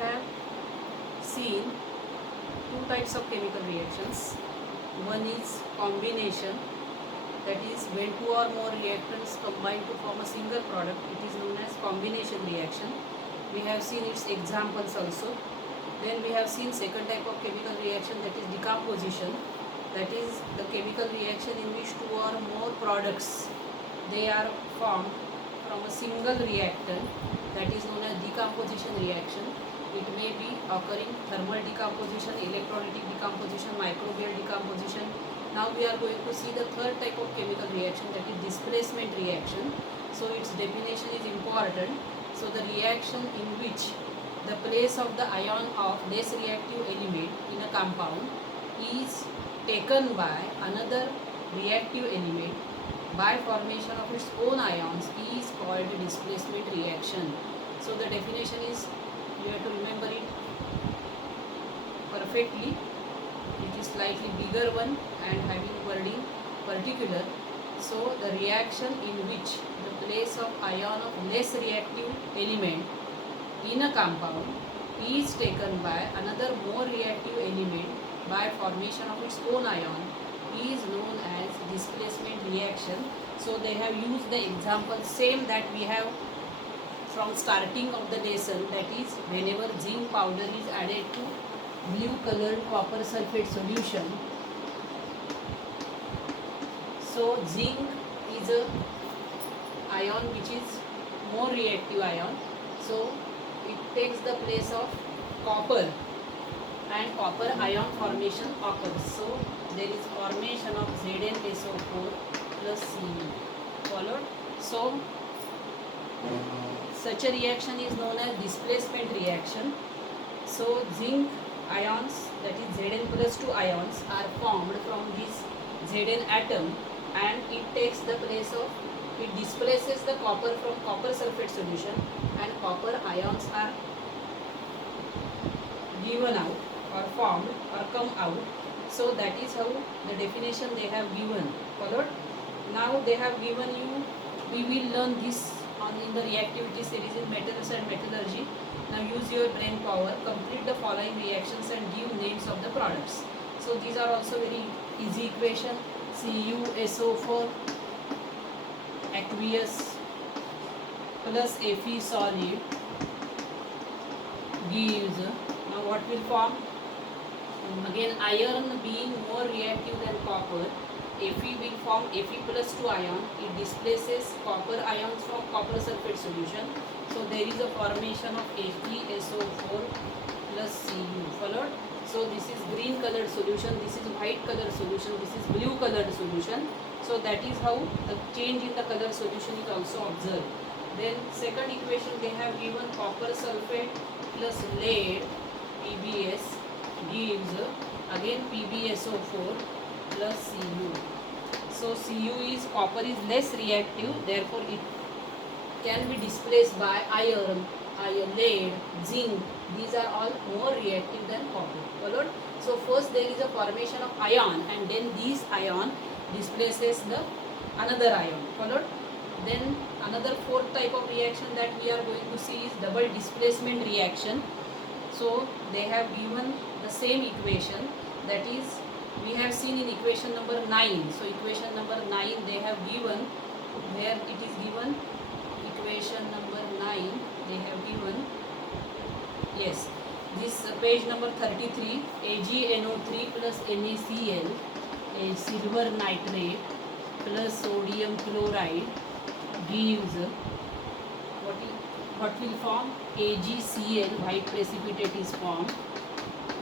have seen two types of chemical reactions. One is combination, that is when two or more reactants combine to form a single product. It is known as combination reaction. We have seen its examples also. Then we have seen second type of chemical reaction, that is decomposition. That is the chemical reaction in which two or more products they are formed from a single reactant, that is known as decomposition reaction. It may be occurring thermal decomposition, electrolytic decomposition, microbial decomposition. Now we are going to see the third type of chemical reaction, that is displacement reaction. So its definition is important. So the reaction in which the place of the ion of less reactive element in a compound is taken by another reactive element by formation of its own ions is called displacement reaction. So the definition is, you have to remember it perfectly. It is slightly bigger one and having wording particular. So the reaction in which the place of ion of less reactive element in a compound is taken by another more reactive element by formation of its own ion is known as displacement reaction. So they have used the example same that we have from starting of the lesson, that is whenever zinc powder is added to blue colored copper sulfate solution. So zinc is a ion which is more reactive ion. So it takes the place of copper and copper ion formation occurs. So there is formation of ZnSO4 plus Cu. Followed. So such a reaction is known as displacement reaction. So zinc ions, that is Zn plus 2 ions, are formed from this Zn atom, and it takes the place of, it displaces the copper from copper sulfate solution, and copper ions are given out or formed or come out. So that is how the definition they have given. Followed. Now they have given you, we will learn this in the reactivity series in metals and metallurgy. Now use your brain power, complete the following reactions and give names of the products. So these are also very easy equation. CuSO4 aqueous plus Fe solid gives, now what will form? Again, iron being more reactive than copper, Fe will form Fe plus 2 ion. It displaces copper ions from copper sulfate solution. So there is a formation of FeSO4 plus Cu. Followed. So this is green colored solution, this is white colored solution, this is blue colored solution. So that is how the change in the color solution is also observed. Then second equation they have given copper sulfate plus lead PbS gives again PbSO4 plus Cu. So Cu is, copper is less reactive, therefore it can be displaced by iron, lead, zinc. These are all more reactive than copper. Followed. So first there is a formation of ion, and then this ion displaces the another ion. Followed. Then another fourth type of reaction that we are going to see is double displacement reaction. So they have given the same equation, that is we have seen in equation number 9. So equation number 9 they have given, where it is given equation number 9 they have given, yes, this page number 33, AgNO3 plus NaCl, a silver nitrate plus sodium chloride gives what will form? AgCl, white precipitate is formed,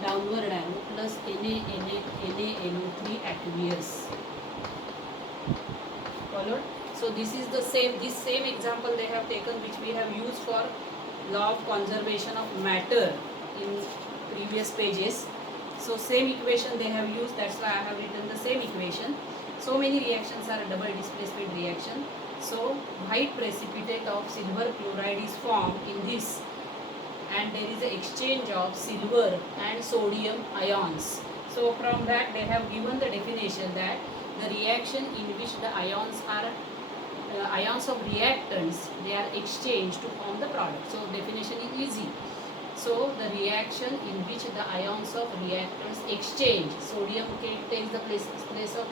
downward arrow, plus NaNO3 aqueous. Followed. So this is the same, this same example they have taken which we have used for law of conservation of matter in previous pages. So same equation they have used, that's why I have written the same equation. So many reactions are a double displacement reaction. So white precipitate of silver chloride is formed in this, and there is an exchange of silver and sodium ions. So from that they have given the definition that the reaction in which the ions are ions of reactants, they are exchanged to form the product. So definition is easy. So the reaction in which the ions of reactants exchange, sodium takes the place of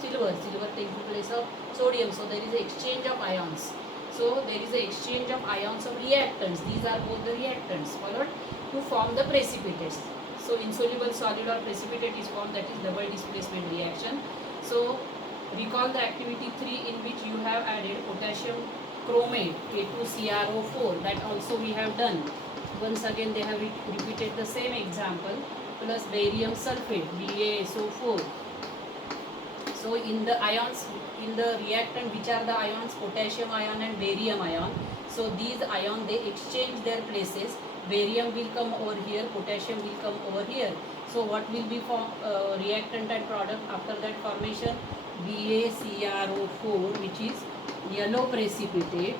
silver, silver takes the place of sodium, so there is an exchange of ions. So there is an exchange of ions of reactants, these are both the reactants, followed, to form the precipitates. So insoluble solid or precipitate is formed, that is double displacement reaction. So recall the activity 3 in which you have added potassium chromate K2CrO4, that also we have done. Once again they have repeated the same example, plus barium sulfate BaSO4. So in the ions, in the reactant, which are the ions? Potassium ion and barium ion. So these ion, they exchange their places. Barium will come over here, potassium will come over here. So what will be for reactant and product after that formation? BaCrO4, which is yellow precipitate,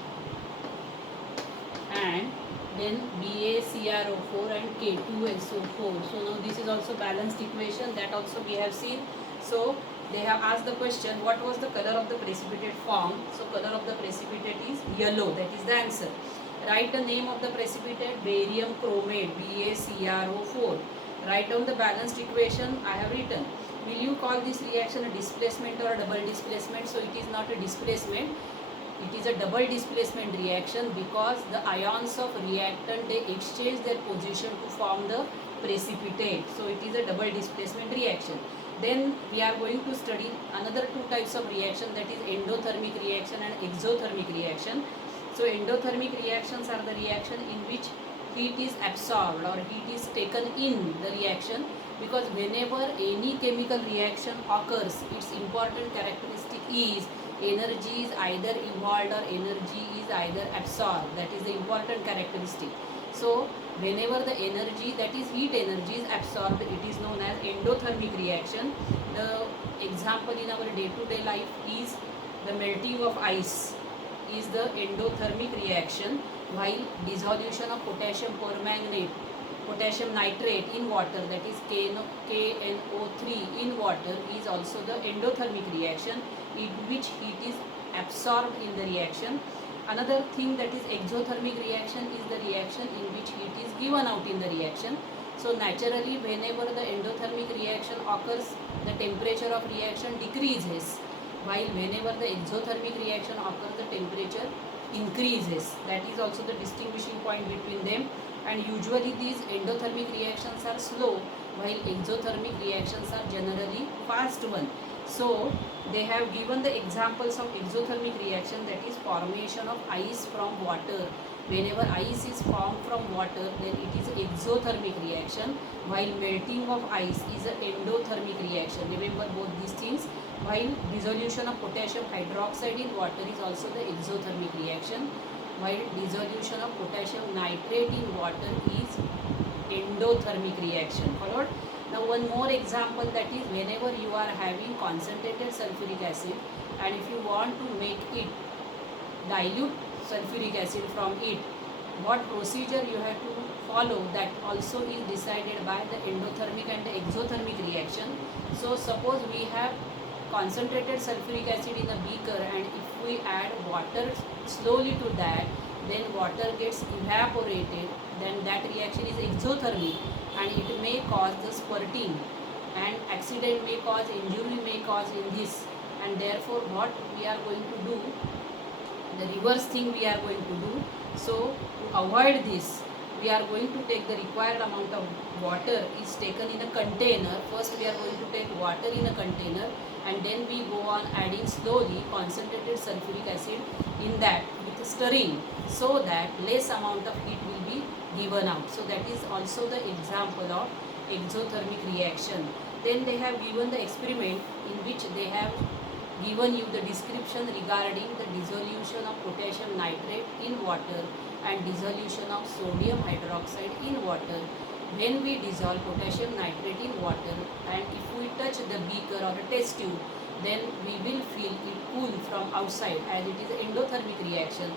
and then BaCrO4 and K2SO4. So now this is also balanced equation, that also we have seen. So they have asked the question, what was the color of the precipitate formed? So color of the precipitate is yellow, that is the answer. Write the name of the precipitate, barium chromate, BaCrO4. Write down the balanced equation, I have written. Will you call this reaction a displacement or a double displacement? So it is not a displacement, it is a double displacement reaction, because the ions of reactant, they exchange their position to form the precipitate. So it is a double displacement reaction. Then we are going to study another two types of reaction, that is endothermic reaction and exothermic reaction. So endothermic reactions are the reaction in which heat is absorbed or heat is taken in the reaction, because whenever any chemical reaction occurs, its important characteristic is energy is either evolved or energy is either absorbed. That is the important characteristic. So whenever the energy, that is heat energy, is absorbed, it is known as endothermic reaction. The example in our day-to-day life is the melting of ice is the endothermic reaction, while dissolution of potassium permanganate, potassium nitrate in water, that is KNO3 in water, is also the endothermic reaction in which heat is absorbed in the reaction. Another thing, that is exothermic reaction, is the reaction in which heat is given out in the reaction. So naturally, whenever the endothermic reaction occurs, the temperature of reaction decreases, while whenever the exothermic reaction occurs, the temperature increases. That is also the distinguishing point between them. And usually these endothermic reactions are slow, while exothermic reactions are generally fast one. So they have given the examples of exothermic reaction, that is formation of ice from water. Whenever ice is formed from water, then it is exothermic reaction, while melting of ice is an endothermic reaction. Remember both these things. While dissolution of potassium hydroxide in water is also the exothermic reaction, while dissolution of potassium nitrate in water is endothermic reaction. Followed. Now one more example, that is whenever you are having concentrated sulfuric acid, and if you want to make it dilute sulfuric acid from it, what procedure you have to follow, that also is decided by the endothermic and the exothermic reaction. So suppose we have concentrated sulfuric acid in a beaker, and if we add water slowly to that, then water gets evaporated, then that reaction is exothermic, and it may cause the spurting, and accident may cause, injury may cause in this. And therefore what we are going to do, the reverse thing we are going to do. So to avoid this, we are going to take the required amount of water is taken in a container. First we are going to take water in a container, and then we go on adding slowly concentrated sulfuric acid in that with stirring, so that less amount of heat will be given out. So that is also the example of exothermic reaction. Then they have given the experiment in which they have given you the description regarding the dissolution of potassium nitrate in water and dissolution of sodium hydroxide in water. When we dissolve potassium nitrate in water, and if we touch the beaker or a test tube, then we will feel it cool from outside, as it is an endothermic reaction.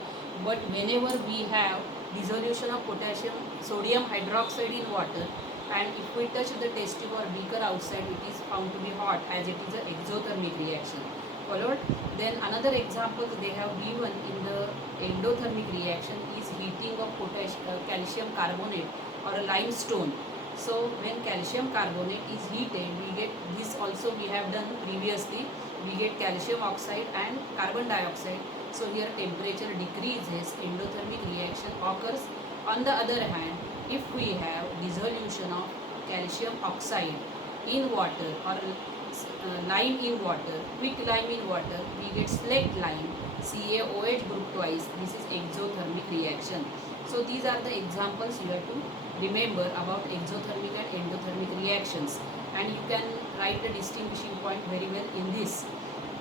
But whenever we have dissolution of potassium sodium hydroxide in water, and if we touch the test tube or beaker outside, it is found to be hot, as it is an exothermic reaction. Followed. Then another example they have given in the endothermic reaction is heating of calcium carbonate or a limestone. So when calcium carbonate is heated, we get this also we have done previously. We get calcium oxide and carbon dioxide. So here temperature decreases, endothermic reaction occurs. On the other hand, if we have dissolution of calcium oxide in water or lime in water, quick lime in water, we get slaked lime, CaOH group twice. This is exothermic reaction. So these are the examples you have to remember about exothermic and endothermic reactions, and you can write the distinguishing point very well in this.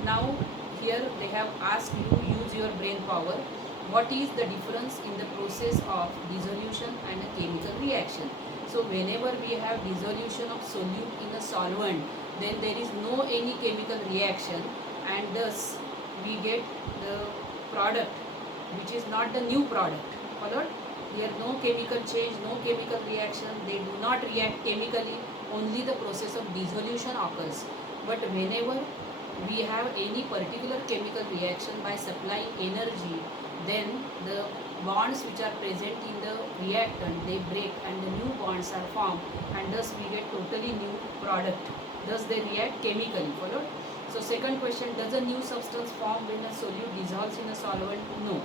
Now here they have asked you use your brain power. What is the difference in the process of dissolution and a chemical reaction? So whenever we have dissolution of solute in a solvent, then there is no any chemical reaction, and thus we get the product which is not the new product. Followed? Here no chemical change, no chemical reaction, they do not react chemically, only the process of dissolution occurs. But whenever we have any particular chemical reaction by supplying energy, then the bonds which are present in the reactant, they break and the new bonds are formed, and thus we get totally new product. Thus they react chemically. Followed? So second question, does a new substance form when a solute dissolves in a solvent? No.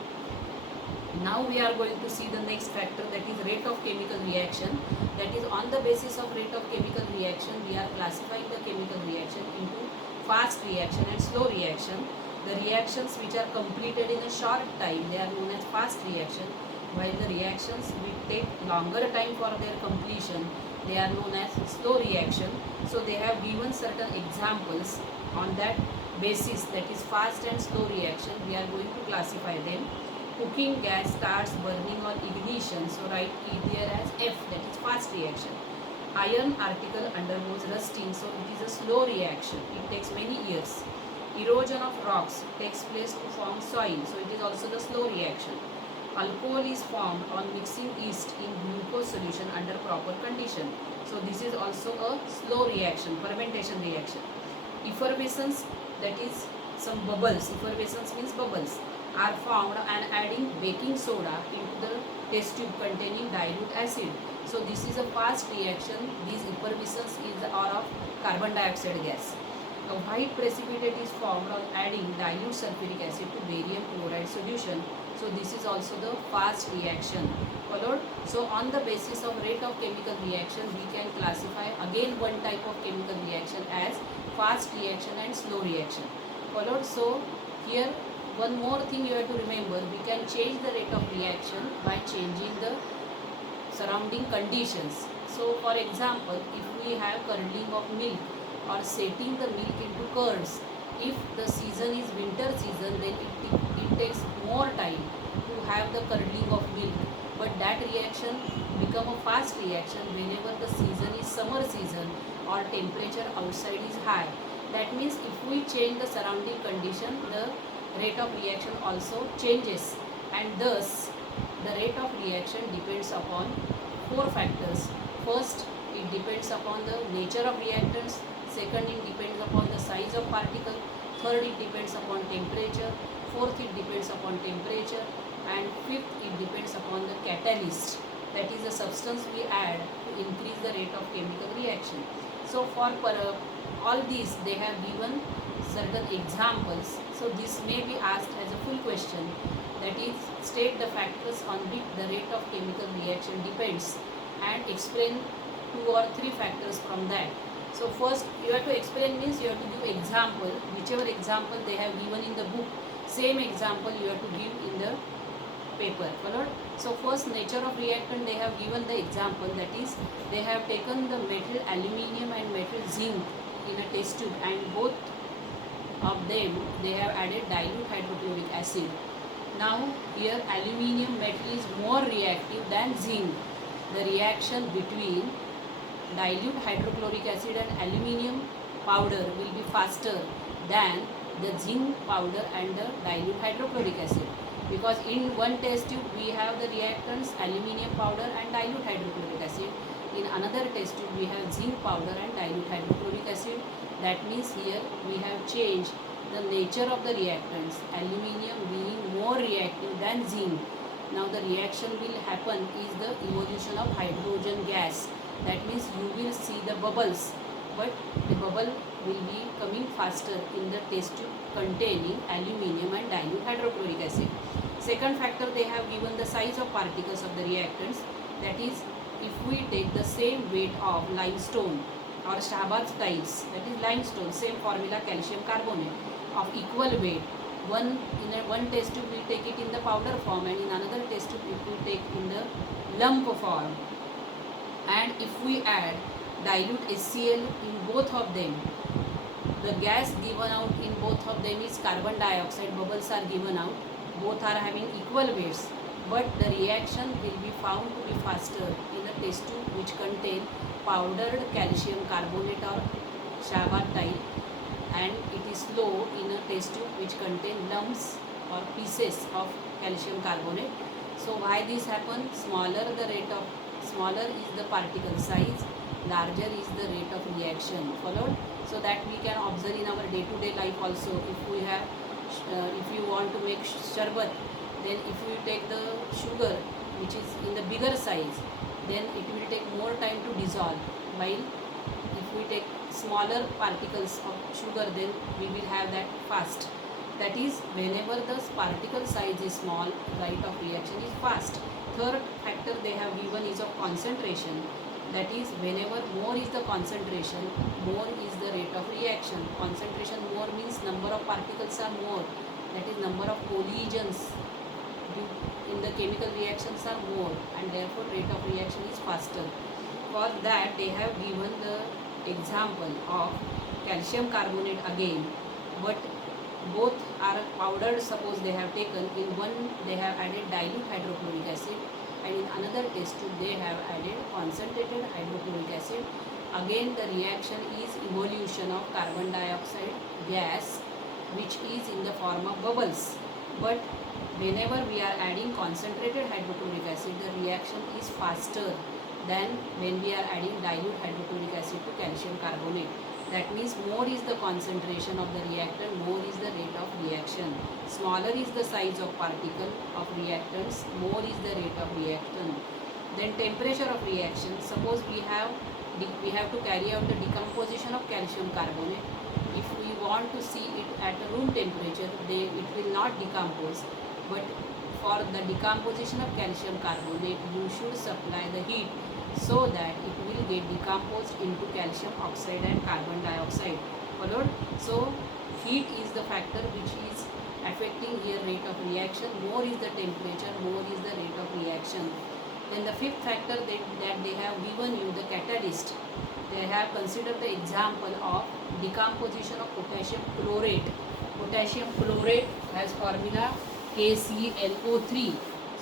Now we are going to see the next factor, that is rate of chemical reaction. That is on the basis of rate of chemical reaction, we are classifying the chemical reaction into fast reaction and slow reaction. The reactions which are completed in a short time, they are known as fast reaction, while the reactions which take longer time for their completion, they are known as slow reaction. So they have given certain examples. On that basis, that is fast and slow reaction, we are going to classify them. Cooking gas starts burning on ignition, so write it there as F, that is fast reaction. Iron article undergoes rusting, so it is a slow reaction, it takes many years. Erosion of rocks takes place to form soil, so it is also the slow reaction. Alcohol is formed on mixing yeast in glucose solution under proper condition, so this is also a slow reaction, fermentation reaction. Effervescence, that is some bubbles, effervescence means bubbles, are formed and adding baking soda into the test tube containing dilute acid. So this is a fast reaction. This effervescence is of carbon dioxide gas. A white precipitate is formed on adding dilute sulfuric acid to barium chloride solution. So this is also the fast reaction. Followed? So on the basis of rate of chemical reaction, we can classify again one type of chemical reaction as fast reaction and slow reaction. Followed? So here one more thing you have to remember, we can change the rate of reaction by changing the surrounding conditions. So for example, if we have curdling of milk or setting the milk into curds, if the season is winter season, then it takes more time to have the curdling of milk, but that reaction become a fast reaction whenever the season is summer season or temperature outside is high. That means if we change the surrounding condition, the rate of reaction also changes, and thus the rate of reaction depends upon four factors. First, it depends upon the nature of reactants. Second, it depends upon the size of particle. Third, it depends upon temperature. Fourth, it depends upon temperature. And fifth, it depends upon the catalyst, that is the substance we add to increase the rate of chemical reaction. So for all these they have given certain examples. So this may be asked as a full question, that is state the factors on which the rate of chemical reaction depends and explain 2 or 3 factors from that. So first you have to explain means you have to give example, whichever example they have given in the book, same example you have to give in the paper. Followed? So first, nature of reactant, they have given the example, that is they have taken the metal aluminium and metal zinc in a test tube, and both of them they have added dilute hydrochloric acid. Now here aluminium metal is more reactive than zinc. The reaction between dilute hydrochloric acid and aluminium powder will be faster than the zinc powder and the dilute hydrochloric acid, because in one test tube we have the reactants aluminium powder and dilute hydrochloric acid. In another test tube we have zinc powder and dilute hydrochloric acid. That means here we have changed the nature of the reactants, aluminium being more reactive than zinc. Now the reaction will happen is the evolution of hydrogen gas. That means you will see the bubbles, but the bubble will be coming faster in the test tube containing aluminium and dilute hydrochloric acid. Second factor, they have given the size of particles of the reactants. That is, if we take the same weight of limestone or Shahbaz tiles, that is limestone, same formula, calcium carbonate of equal weight, one test tube will take it in the powder form and in another test tube it will take in the lump form. And if we add dilute HCl in both of them, the gas given out in both of them is carbon dioxide, bubbles are given out, both are having equal weights, but the reaction will be found to be faster in the test tube which contain powdered calcium carbonate or Shahbaz tile, and it is slow in a test tube which contain lumps or pieces of calcium carbonate. So why this happens? Smaller is the particle size, larger is the rate of reaction. Followed? So that we can observe in our day-to-day life also. If you want to make sharbat, then if you take the sugar which is in the bigger size, then it will take more time to dissolve, while if we take smaller particles of sugar, then we will have that fast. That is, whenever the particle size is small, rate of reaction is fast. Third factor they have given is of concentration. That is, whenever more is the concentration, more is the rate of reaction. Concentration more means number of particles are more, that is number of collisions in the chemical reactions are more, and therefore rate of reaction is faster. For that they have given the example of calcium carbonate again, but both are powdered. Suppose they have taken, in one they have added dilute hydrochloric acid and in another test tube they have added concentrated hydrochloric acid. Again the reaction is evolution of carbon dioxide gas which is in the form of bubbles, but whenever we are adding concentrated hydrochloric acid, the reaction is faster than when we are adding dilute hydrochloric acid to calcium carbonate. That means more is the concentration of the reactant, more is the rate of reaction. Smaller is the size of particle of reactants, more is the rate of reaction. Then temperature of reaction. Suppose we have to carry out the decomposition of calcium carbonate. If we want to see it at a room temperature, it will not decompose. But for the decomposition of calcium carbonate, you should supply the heat so that it will get decomposed into calcium oxide and carbon dioxide. Followed? So heat is the factor which is affecting here rate of reaction. More is the temperature, more is the rate of reaction. Then the fifth factor that they have given you, the catalyst. They have considered the example of decomposition of potassium chlorate. Potassium chlorate has formula KClO3.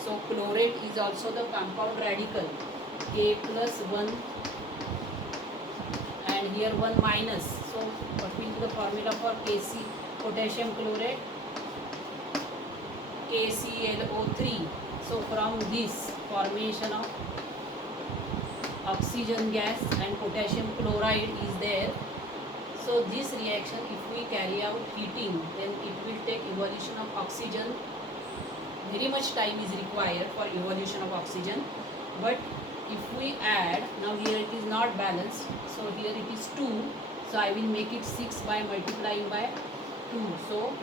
So chlorate is also the compound radical, K plus 1 and here 1 minus. So what will be the formula for Kc, potassium chlorate? KClO3. So from this formation of oxygen gas and potassium chloride is there. So this reaction, if we carry out heating, then it will take evolution of oxygen. Very much time is required for evolution of oxygen. But if we add, now here it is not balanced, so here it is 2. So I will make it 6 by multiplying by 2. So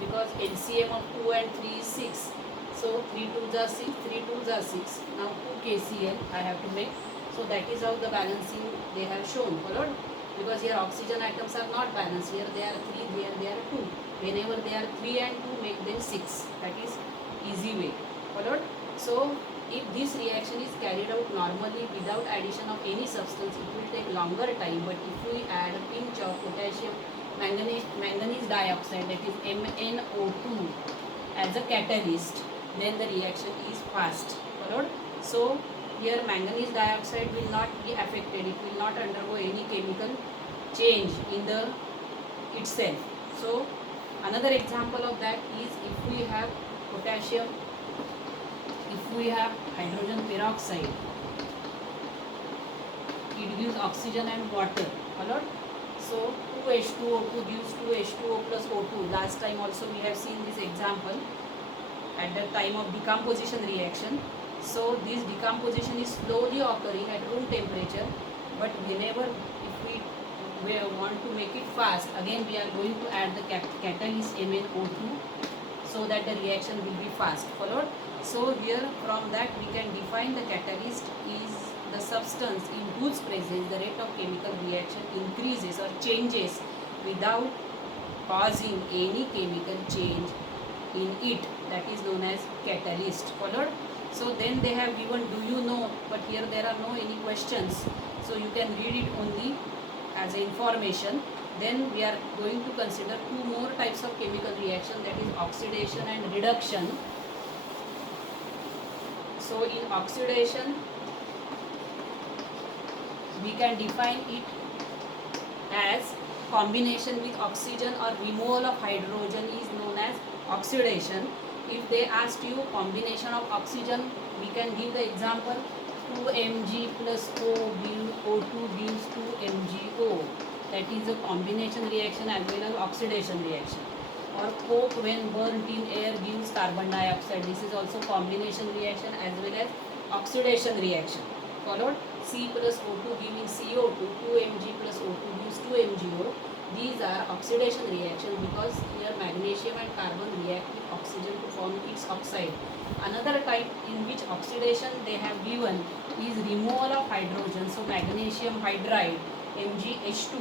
because LCM of 2 and 3 is 6. So 3 2s are 6, 3 2s are 6. Now 2 KCl I have to make. So that is how the balancing they have shown. Followed? Because here oxygen atoms are not balanced. Here they are 3, here they are 2. Whenever they are 3 and 2, make them 6. That is easy way. Followed? So if this reaction is carried out normally without addition of any substance, it will take longer time. But if we add a pinch of potassium manganese dioxide, that is MnO2, as a catalyst, then the reaction is fast. Followed? So here manganese dioxide will not be affected. It will not undergo any chemical change in the itself. So another example of that is if we have potassium, if we have hydrogen peroxide, it gives oxygen and water. Followed? So 2H2O2 gives 2H2O plus O2. Last time also we have seen this example. at the time of decomposition reaction. So this decomposition is slowly occurring at room temperature, but whenever if we want to make it fast, again we are going to add the catalyst MnO2 so that the reaction will be fast. Followed. So here from that we can define the catalyst is the substance in whose presence the rate of chemical reaction increases or changes without causing any chemical change in it, that is known as catalyst. Followed. So then they have given do you know, but here there are no any questions, so you can read it only as a information. Then we are going to consider two more types of chemical reaction, that is oxidation and reduction. So in oxidation we can define it as combination with oxygen or removal of hydrogen is known as oxidation. If they asked you combination of oxygen, we can give the example 2 Mg plus O2 gives 2 MgO. That is a combination reaction as well as oxidation reaction. Or coke when burnt in air gives carbon dioxide. This is also combination reaction as well as oxidation reaction. Followed. C plus O2 giving CO2, 2 Mg plus O2 gives 2 MgO. These are oxidation reaction because here magnesium and carbon react with oxygen to form its oxide. Another type in which oxidation they have given is removal of hydrogen. So magnesium hydride MgH2,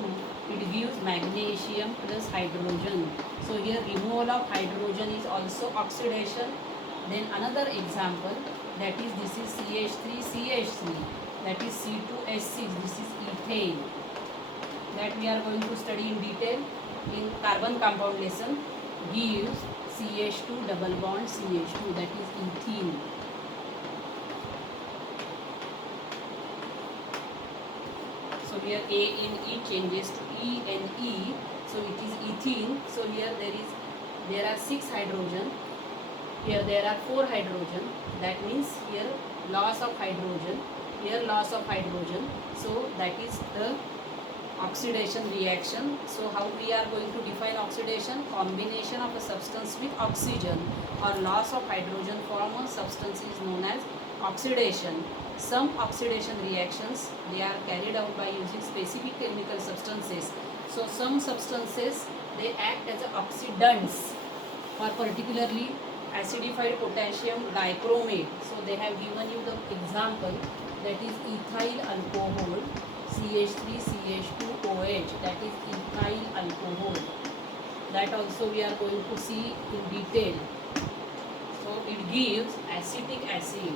it gives magnesium plus hydrogen. So here removal of hydrogen is also oxidation. Then another example, that is this is CH3CH3, that is C2H6, this is ethane, that we are going to study in detail in carbon compound lesson, gives CH2 double bond CH2, that is ethene. So here A in E changes to E and E, so it is ethene. So here there are 6 hydrogen, here there are 4 hydrogen, that means here loss of hydrogen, here loss of hydrogen. So that is the oxidation reaction. So how we are going to define oxidation? Combination of a substance with oxygen or loss of hydrogen from a substance is known as oxidation. Some oxidation reactions, they are carried out by using specific chemical substances. So some substances, they act as oxidants, or particularly acidified potassium dichromate. So they have given you the example, that is ethyl alcohol CH3CH2OH, that is ethyl alcohol. That also we are going to see in detail. So it gives acetic acid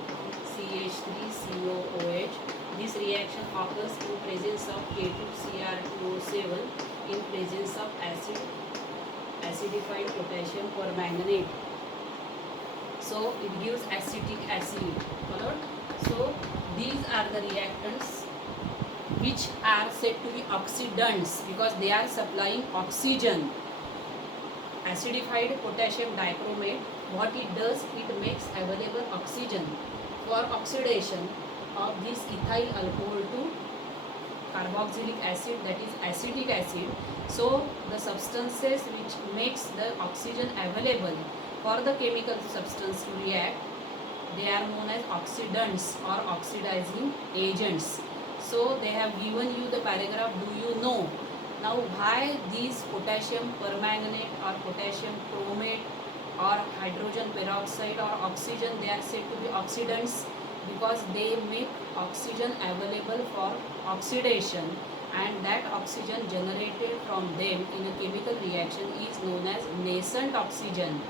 CH3COOH. This reaction occurs in presence of K2Cr2O7 in presence of acidified potassium permanganate. So it gives acetic acid. Followed. So these are the reactants which are said to be oxidants because they are supplying oxygen. Acidified potassium dichromate, what it does, it makes available oxygen for oxidation of this ethyl alcohol to carboxylic acid, that is acetic acid. So the substances which makes the oxygen available for the chemical substance to react, they are known as oxidants or oxidizing agents. So they have given you the paragraph do you know. Now why these potassium permanganate or potassium chromate or hydrogen peroxide or oxygen, they are said to be oxidants? Because they make oxygen available for oxidation, and that oxygen generated from them in a chemical reaction is known as nascent oxygen,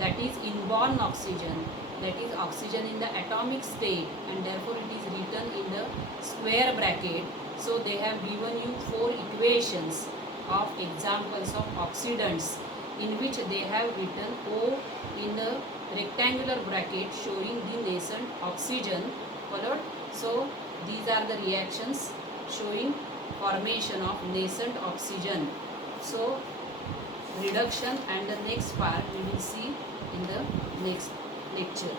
that is inborn oxygen, that is oxygen in the atomic state, and therefore it is written in the square bracket. So they have given you 4 equations of examples of oxidants in which they have written O in the rectangular bracket showing the nascent oxygen. Followed. So these are the reactions showing formation of nascent oxygen. So reduction and the next part we will see in the next lecture.